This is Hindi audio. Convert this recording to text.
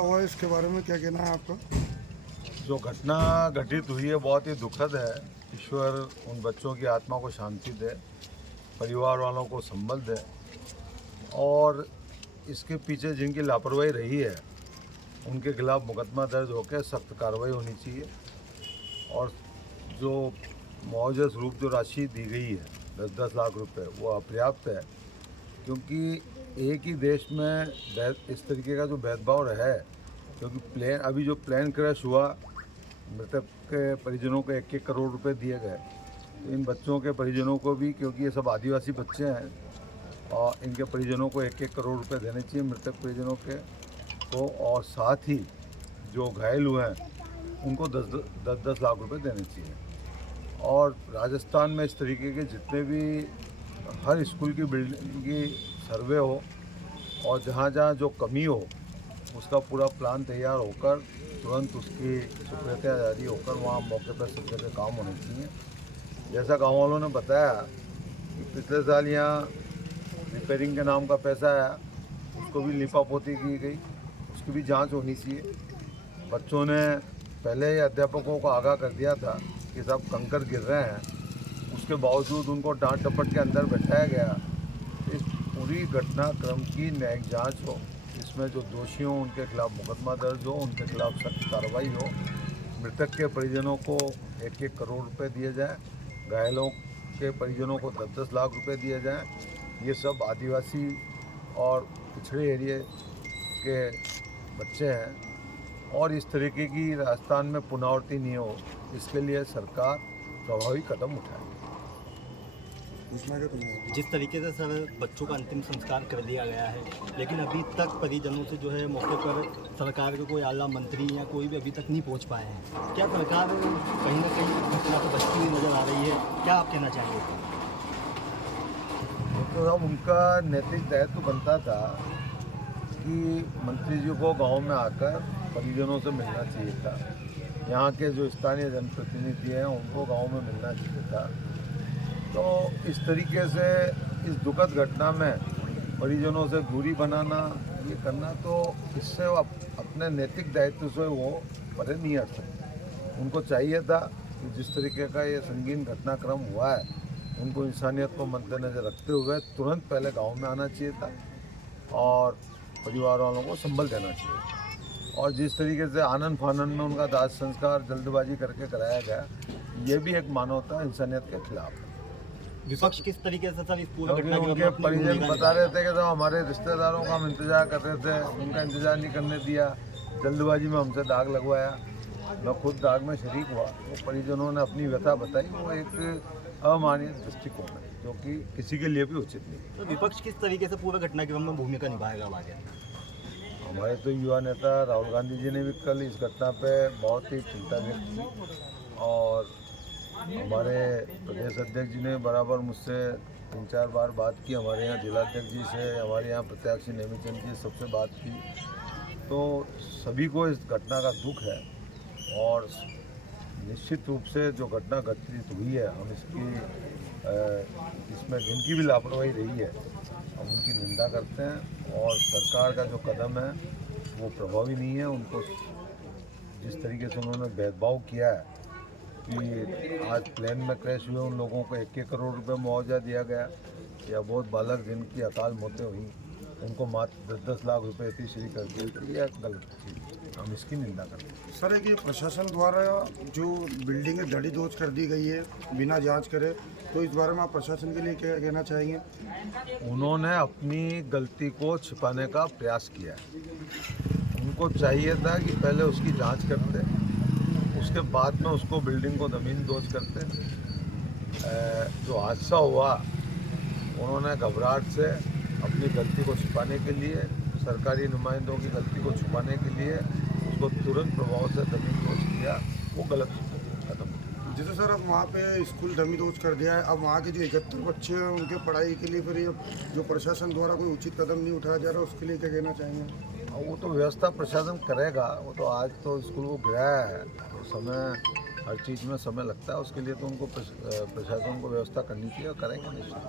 हुआ इसके बारे में क्या कहना है आपका? जो घटना घटित हुई है बहुत ही दुखद है। ईश्वर उन बच्चों की आत्मा को शांति दे, परिवार वालों को संबल दे और इसके पीछे जिनकी लापरवाही रही है उनके खिलाफ मुकदमा दर्ज होकर सख्त कार्रवाई होनी चाहिए। और जो मुआवजे स्वरूप जो राशि दी गई है 10-10 लाख रुपए, वो अपर्याप्त है, क्योंकि एक ही देश में इस तरीके का जो भेदभाव रहा है। क्योंकि अभी जो प्लेन क्रैश हुआ, मृतक के परिजनों को 1-1 करोड़ रुपए दिए गए, तो इन बच्चों के परिजनों को भी, क्योंकि ये सब आदिवासी बच्चे हैं, और इनके परिजनों को 1-1 करोड़ रुपए देने चाहिए मृतक परिजनों के को, और साथ ही जो घायल हुए हैं उनको 10-10 लाख रुपए देने चाहिए। और राजस्थान में इस तरीके के जितने भी हर स्कूल की बिल्डिंग की सर्वे हो और जहाँ जहाँ जो कमी हो उसका पूरा प्लान तैयार होकर तुरंत उसकी स्वीकृतियाँ जारी होकर वहाँ मौके पर सब जगह काम होने चाहिए। जैसा गाँव वालों ने बताया कि पिछले साल यहाँ रिपेयरिंग के नाम का पैसा आया, उसको भी लिपापोती की गई, उसकी भी जांच होनी चाहिए। बच्चों ने पहले ही अध्यापकों को आगाह कर दिया था कि सब कंकर गिर रहे हैं, उसके बावजूद उनको डांट डपट के अंदर बैठाया गया। इस पूरी घटनाक्रम की न्यायिक जांच हो, इसमें जो दोषी हों उनके खिलाफ मुकदमा दर्ज हो, उनके खिलाफ सख्त कार्रवाई हो, मृतक के परिजनों को 1-1 करोड़ रुपए दिए जाए, घायलों के परिजनों को 10-10 लाख रुपए दिए जाएं। ये सब आदिवासी और पिछड़े एरिए के बच्चे हैं और इस तरीके की राजस्थान में पुनरावृत्ति नहीं हो, इसके लिए सरकार प्रभावी कदम उठाए। जिस तरीके से सर बच्चों का अंतिम संस्कार कर दिया गया है, लेकिन अभी तक परिजनों से जो है मौके पर सरकार के कोई आला मंत्री या कोई भी अभी तक नहीं पहुंच पाए हैं। क्या सरकार कहीं ना कहीं घटना से बचती हुई नजर आ रही है? क्या आप कहना चाहेंगे? तो अब उनका नैतिक दायित्व बनता था कि मंत्री जी को गाँव में आकर परिजनों से मिलना चाहिए था। यहाँ के जो स्थानीय जनप्रतिनिधि हैं उनको गाँव में मिलना चाहिए था। तो इस तरीके से इस दुखद घटना में परिजनों से दूरी बनाना, ये करना, तो इससे अपने नैतिक दायित्व से वो परे नहीं हट सकते। उनको चाहिए था कि जिस तरीके का ये संगीन घटनाक्रम हुआ है, उनको इंसानियत को मद्देनजर रखते हुए तुरंत पहले गांव में आना चाहिए था और परिवार वालों को संबल देना चाहिए। और जिस तरीके से आनंद फानन में उनका दाह संस्कार जल्दबाजी करके कराया गया, ये भी एक मानवता इंसानियत के खिलाफ है। विपक्ष किस तरीके से सर इस पूरी घटना उनके परिजन बता रहे थे कि तो हमारे रिश्तेदारों का हम इंतजार कर रहे थे, उनका इंतजार नहीं करने दिया, जल्दबाजी में हमसे दाग लगवाया। मैं खुद दाग में शरीक हुआ, तो परिजनों ने अपनी व्यथा बताई। वो एक अमानवीय दृष्टिकोण है जो कि किसी के लिए भी उचित नहीं। तो विपक्ष किस तरीके से पूरे घटनाक्रम में भूमिका निभाएगा आगे? हमारे तो युवा नेता राहुल गांधी जी ने भी कल इस घटना पे बहुत ही चिंता व्यक्त की और हमारे प्रदेश अध्यक्ष जी ने बराबर मुझसे 3-4 बार बात की। हमारे यहाँ जिलाध्यक्ष जी से, हमारे यहाँ प्रत्याशी नेमीचंद जी सबसे बात की। तो सभी को इस घटना का दुख है और निश्चित रूप से जो घटना घटित हुई है, हम इसमें जिनकी भी लापरवाही रही है हम उनकी निंदा करते हैं। और सरकार का जो कदम है वो प्रभावी नहीं है। उनको जिस तरीके से उन्होंने भेदभाव किया है कि आज प्लेन में क्रैश हुए उन लोगों को 1-1 करोड़ रुपए मुआवजा दिया गया, या बहुत बालक जिनकी अकाल मौतें हुई उनको मात्र 10-10 लाख रुपए तीसरी कर दी, तो यह गलत थी, हम इसकी निंदा करते हैं। सर, एक ये प्रशासन द्वारा जो बिल्डिंगें धड़ी दोज कर दी गई है बिना जांच करे, तो इस बारे में आप प्रशासन के लिए क्या कहना चाहेंगे? उन्होंने अपनी गलती को छिपाने का प्रयास किया है। उनको चाहिए था कि पहले उसकी जांच करते, उसके बाद में उसको बिल्डिंग को ज़मीन दोज करते। जो हादसा हुआ, उन्होंने घबराहट से अपनी गलती को छिपाने के लिए, सरकारी नुमाइंदों की गलती को छुपाने के लिए उसको तुरंत प्रभाव से ज़मीन दोज किया। वो गलत कदम। जैसे सर अब वहाँ पे स्कूल डमी दोज कर दिया है, अब वहाँ के जो 71 बच्चे हैं उनके पढ़ाई के लिए फिर ये जो प्रशासन द्वारा कोई उचित कदम नहीं उठाया जा रहा, उसके लिए क्या कहना चाहेंगे? वो तो व्यवस्था प्रशासन करेगा। वो तो आज तो स्कूल को गिराया है, तो समय, हर चीज़ में समय लगता है, उसके लिए तो उनको प्रशासन को व्यवस्था करनी चाहिए और करेंगे निश्चित।